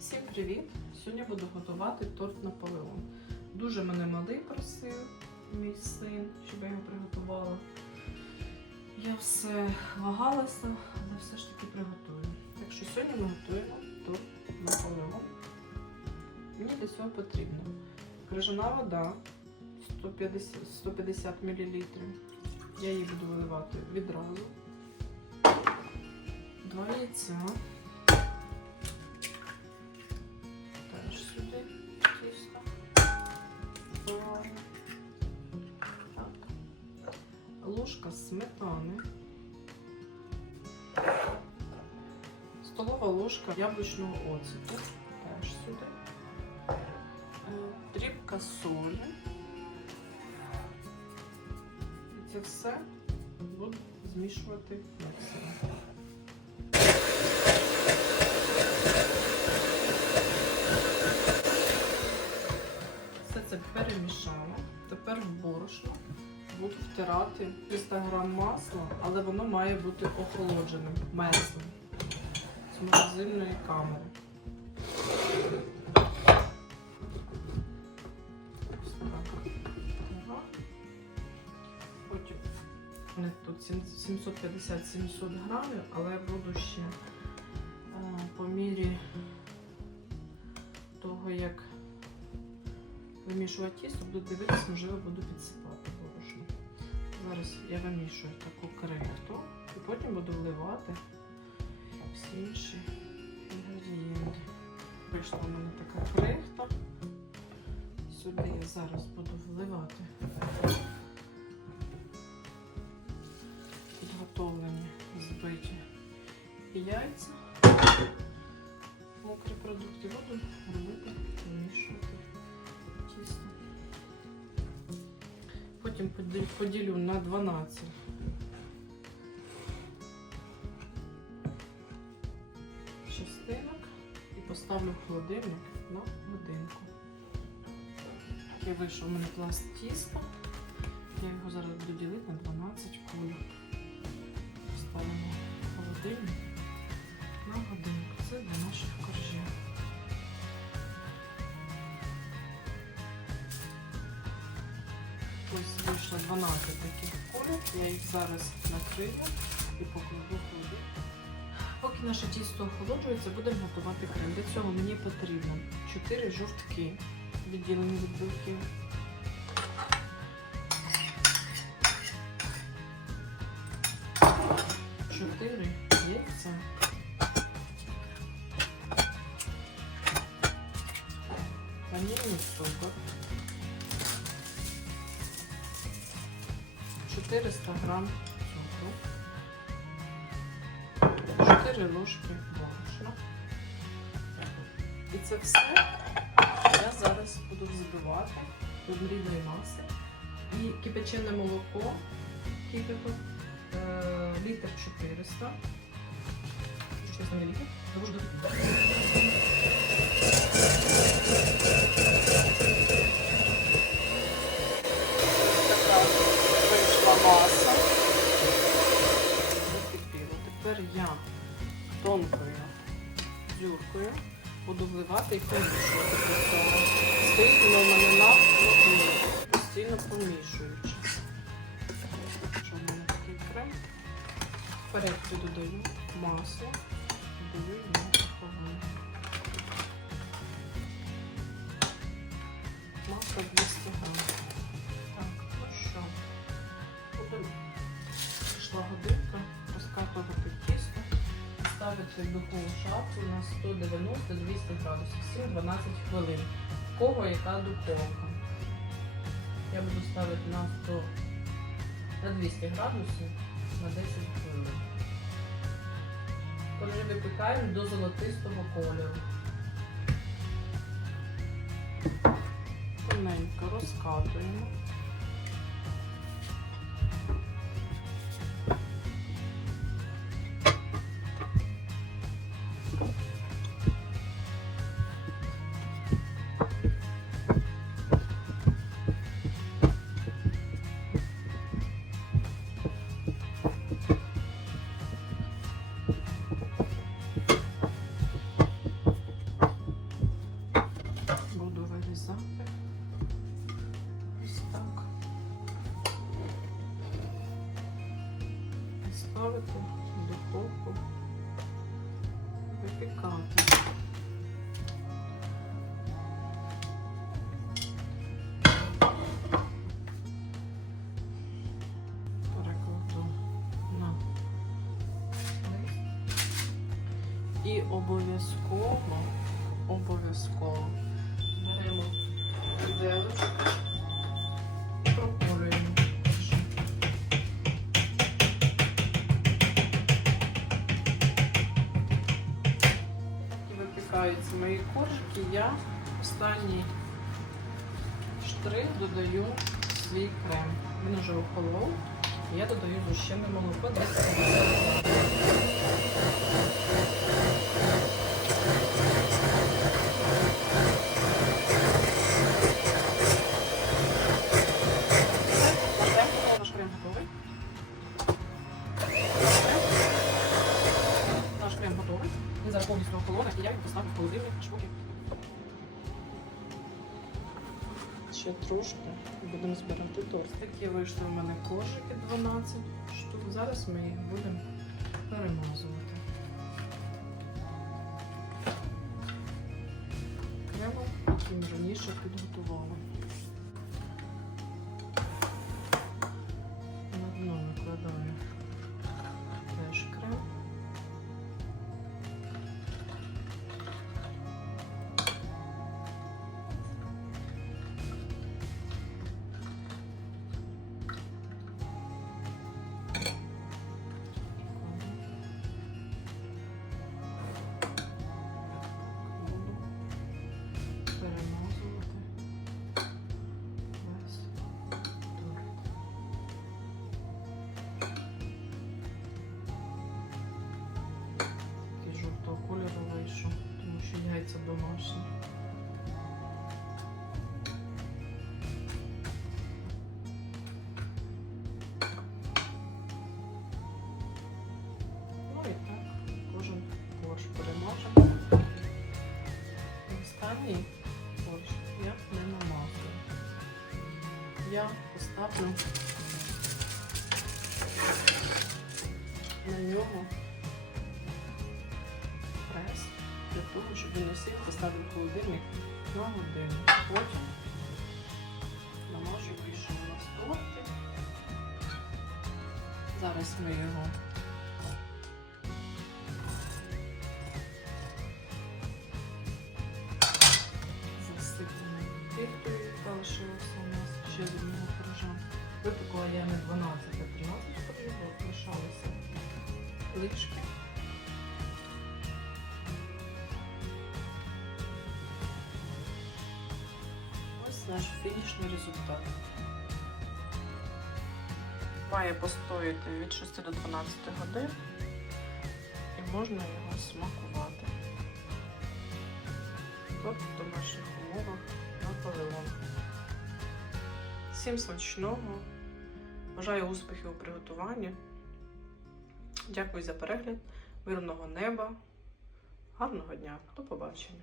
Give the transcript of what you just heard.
Всім привіт! Сьогодні буду готувати торт Наполеон. Дуже мене малий просив, мій син, щоб я його приготувала. Я все вагалася, але все ж таки приготую. Так що сьогодні ми готуємо торт Наполеон. Мені для цього потрібно крижана вода 150, 150 мл. Я її буду виливати відразу. Два яйця. Ложка сметани. Столова ложка яблучного оцету. Теж сюди. Е, Дрібка солі. І це все буду змішувати міксером. Все це перемішала. Тепер в борошно буду втирати 300 грам масла, але воно має бути охолодженим, мерзлим з морозильної камери. Потім тут 750-700 грамів, але буду ще е, по мірі того, як вимішувати тісто, буду дивитися, можливо, буду підсипати. Зараз я вимішую таку крихту і потім буду вливати всі інші інгредієнти. Вийшла у мене така крихта. Сюди я зараз буду вливати підготовлені збиті яйця. Мокрі продукти буду робити, вимішувати тісто. Потім поділю на 12. частинок і поставлю в холодильник на годинку. Такий вийшов у мене пласт тіста. Я його зараз буду ділити на 12 кульок. Ставимо в холодильник Ось вийшло 12 таких кульок. Я їх зараз накрию і покладу в. Поки наше тісто охолоджується, будемо готувати крем. Для цього мені потрібно 4 жовтки, відділені від білків. Чотири яйця. Ванільний цукор. 400 грам цукру. 4 ложки борошна. І це все я зараз буду взбивати до рівної маси. І кипячене молоко, кипяток, е, літр 400. 400 мл. Довожу до кипіння. Стоїть воно в мене постійно помішуючи. Що в мене такий крем. Вперед додаю масло, додаю його повинно. Масло 200 грам. Так, ну що, Прийшла годинка тісто, ставити духову шафу на 190-200 градусів, 7-12 хвилин. В кого яка духовка. Я буду ставити на 100 на 200 градусів на 10 хвилин. Коржі випікаємо до золотистого кольору. Тоненько розкатуємо. Обов'язково, обов'язково беремо виделочку, проколюємо. І випікаються мої коржики. Я останній штрих додаю свій крем. Він уже охолов. І Я додаю зущене молоко 250 грамів. Він зараз повністю охолоне, і я його поставлю в холодильник. Ще трошки будемо збирати торт. Такі вийшли в мене кошики 12 штук. Зараз ми їх будемо перемазувати. Ми Останній борщ я не намазую. Я поставлю на нього прес для того, щоб він носив, поставлю в холодильник на годину. Потім намажу більше у нас тортик. Зараз ми його ще з одного коржа. Випекла я не 12, а 13 коржів, лишалися лишки. Ось наш фінішний результат. Має постояти від 6 до 12 годин і можна його смакувати. Торт в домашніх умовах на Наполеон. Всім смачного. Бажаю успіхів у приготуванні. Дякую за перегляд. Мирного неба. Гарного дня. До побачення.